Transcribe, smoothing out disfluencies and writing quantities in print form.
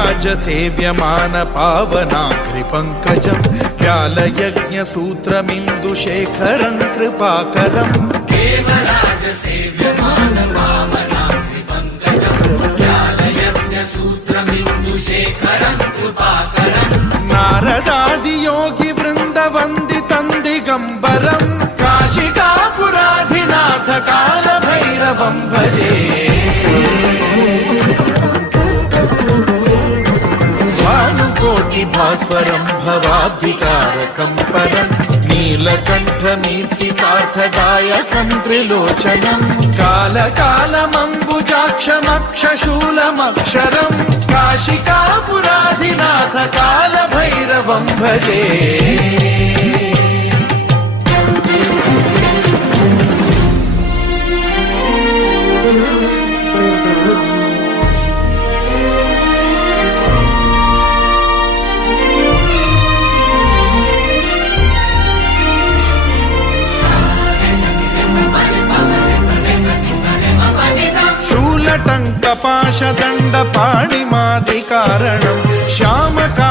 राजसेव्यमान पावनाघ्रिपङ्कजं व्यालयज्ञसूत्रमिन्दुशेखरं कृपाकरम् देवराजसेव्यमान पावनाघ्रिपङ्कजं व्यालयज्ञसूत्रमिन्दुशेखरं कृपाकरम् नारदादियोगिवृन्दवन्दितं दिगम्बरं काशिकापुराधिनाथ कालभैरवं भजे भास्वरं भवाब्धिकारकं परं नीलकण्ठमीप्सितार्थदायकं त्रिलोचनं कालकालमम्बुजाक्षमक्षशूलमक्षरं काशिकापुराधिनाथ कालभैरवं भजे शूलटङ्कपाशदण्डपाणिमादिकारणं श्यामकाय